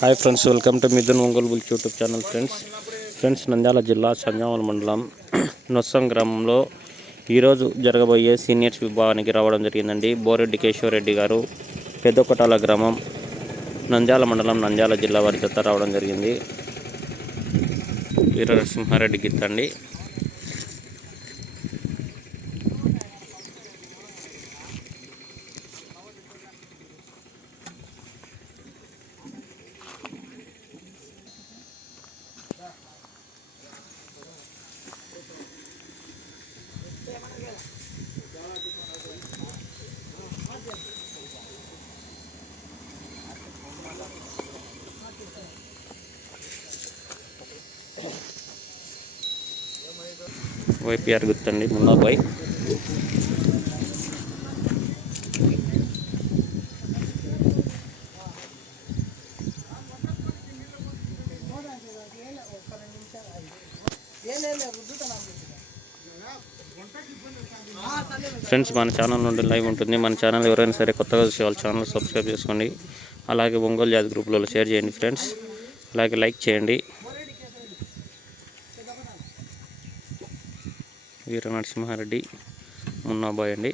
Hi friends welcome to Mithun Ongole bulls YouTube channel friends friends Nandyal జిల్లా సంజామల మండలం నొస్సం గ్రామంలో ఈరోజు జరగబోయే సీనియర్స్ విభాగానికి రావడం జరిగిందండి. బోరెడ్డి కేశవరెడ్డి గారు పెద్దకొటాల గ్రామం నంద్యాల మండలం నంద్యాల జిల్లా వారి జత రావడం జరిగింది. వీరనరసింహారెడ్డి గిత్తండి వైపీఆర్ గుర్తండి మున్నాబాయ్ ఫ్రెండ్స్ మన ఛానల్ నుండి లైవ్ ఉంటుంది. మన ఛానల్ ఎవరైనా సరే కొత్తగా చూసే వాళ్ళ ఛానల్ సబ్స్క్రైబ్ చేసుకోండి. అలాగే ఒంగోలు జాతి గ్రూప్లలో షేర్ చేయండి ఫ్రెండ్స్. అలాగే లైక్ చేయండి. వీర నరసింహారెడ్డి మున్నాబాయ్ అండి.